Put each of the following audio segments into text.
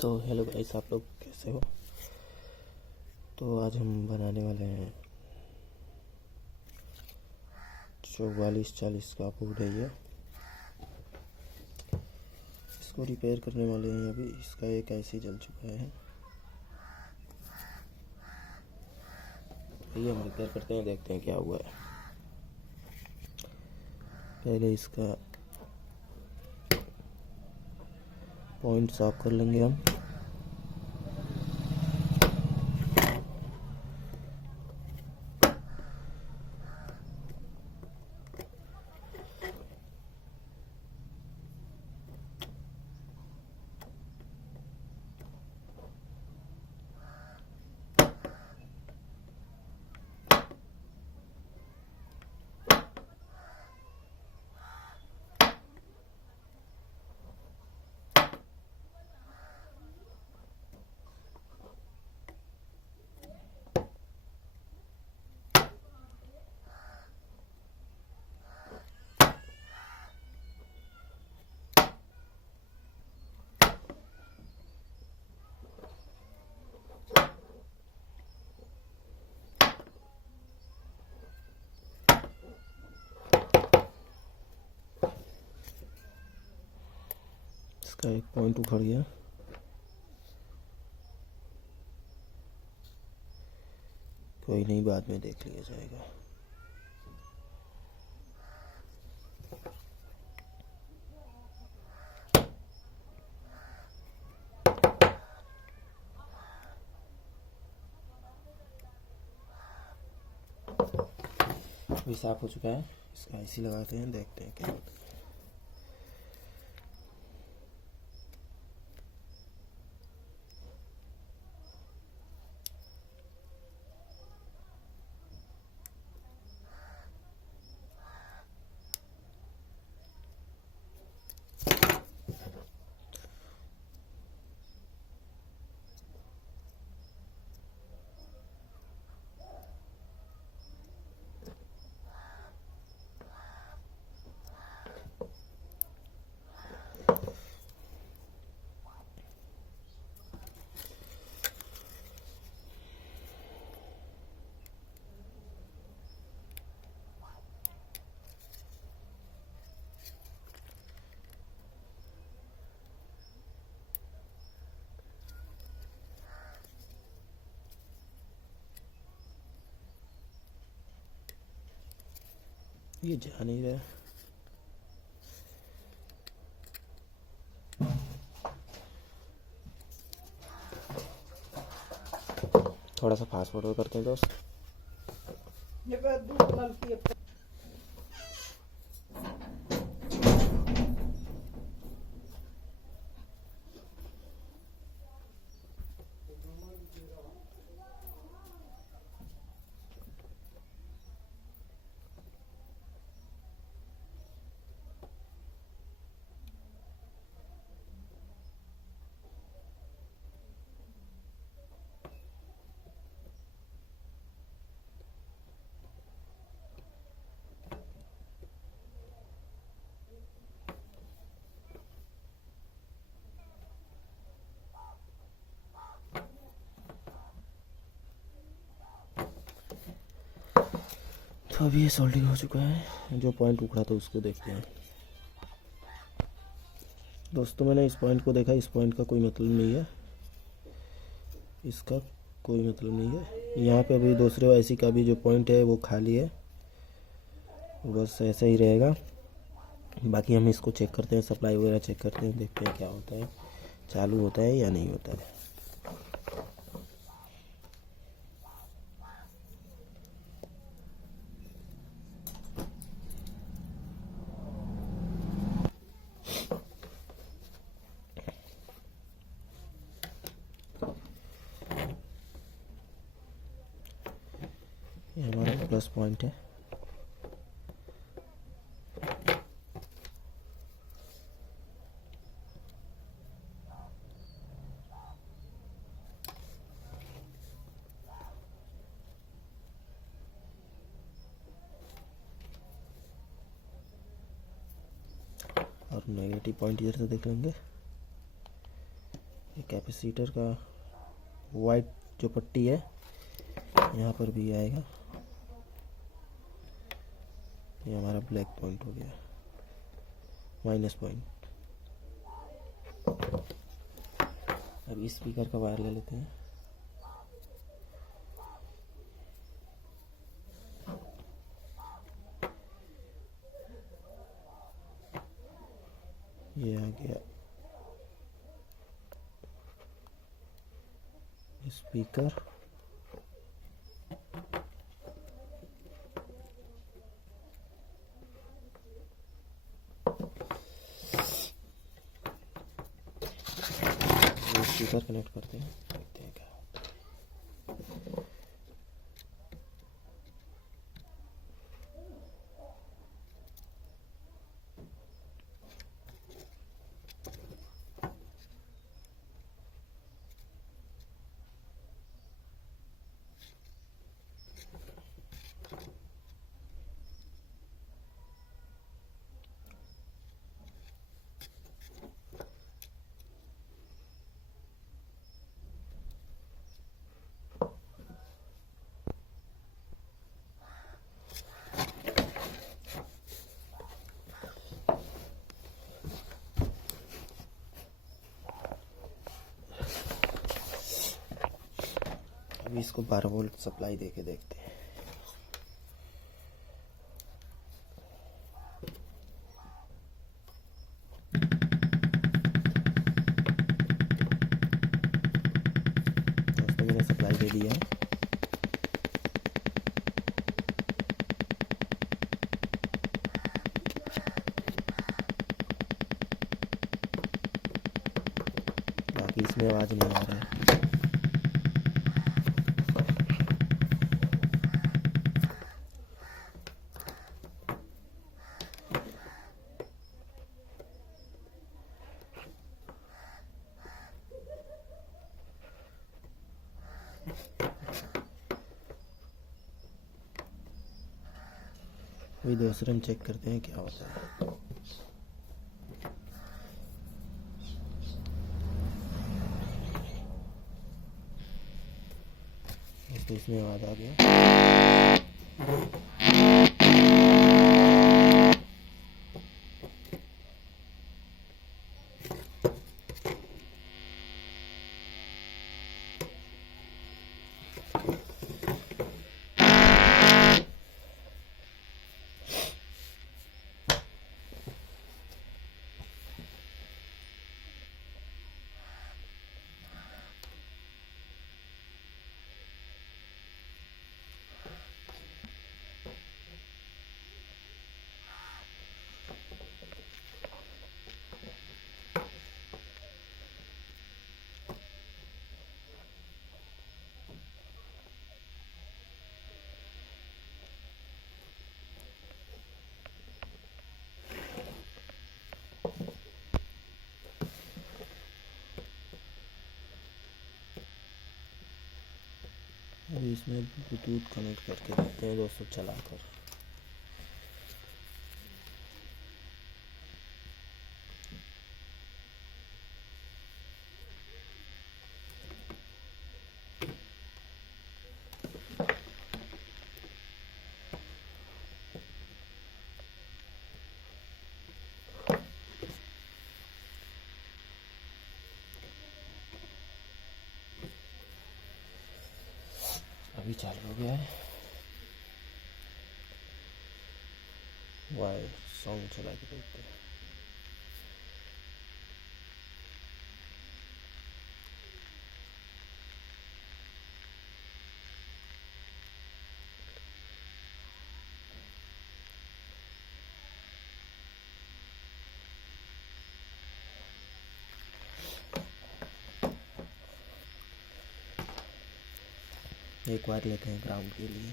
तो hello guys, आप लोग कैसे हो। तो आज हम बनाने वाले हैं 4440 का बोर्ड है ये। इसको रिपेयर करने वाले हैं। अभी इसका एक ऐसे जल चुका है। ये हम रिपेयर करते हैं, देखते हैं क्या हुआ है। पहले इसका पॉइंट साफ कर लेंगे हम। इसका एक पॉइंट उखड़ गया। कोई नहीं, बाद में देख लिया जाएगा। अभी साफ हो चुका है। इसका ऐसे लगाते हैं, देखते हैं क्या होता है। ये जा नहीं रहा। थोड़ा सा फास्ट फॉरवर्ड करते हैं दोस्त। तो अभी ये सोल्डिंग हो चुका है। जो पॉइंट उखड़ा था उसको देखते हैं दोस्तों। मैंने इस पॉइंट को देखा, इस पॉइंट का कोई मतलब नहीं है, इसका कोई मतलब नहीं है। यहाँ पे अभी दूसरे वाईसी का भी जो पॉइंट है वो खाली है, बस ऐसा ही रहेगा। बाकी हम इसको चेक करते हैं, सप्लाई वगैरह चेक करते हैं, देखते हैं क्या होता है, चालू होता है या नहीं होता है। ये हमारा प्लस पॉइंट है। और नेगेटिव पॉइंट इधर से देख लेंगे। ये कैपेसिटर का वाइट जो पट्टी है यहाँ पर भी आएगा। ये हमारा ब्लैक पॉइंट हो गया, माइनस पॉइंट। अब इस स्पीकर का वायर ले लेते हैं। ये आ गया स्पीकर। स्पीकर कनेक्ट करते हैं, देखते हैं क्या होता है। अभी इसको 12 वोल्ट सप्लाई देके देखते हैं। दोस्तों मैंने सप्लाई दे दिया है। बाकी इसमें आवाज़ नहीं आ रहा है। अभी दूसरे हम चेक करते हैं क्या होता है। इसमें आवाज़ आ गया। अभी इसमें ब्लूटूथ कनेक्ट करके देखते हैं दोस्तों चलाकर। अभी चालू हो गया है। वायर सॉन्ग चला के देखते हैं। एक बार लेते हैं ग्राउंड के लिए।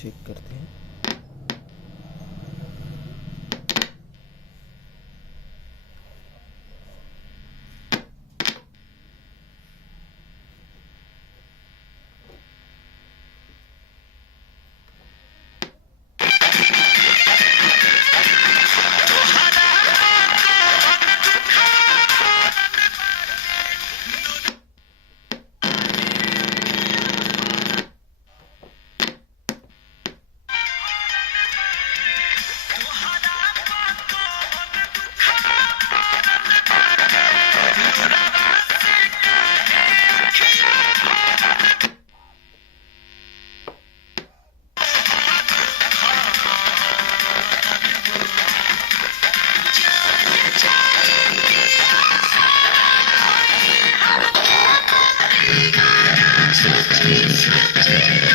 चेक करते हैं। Check.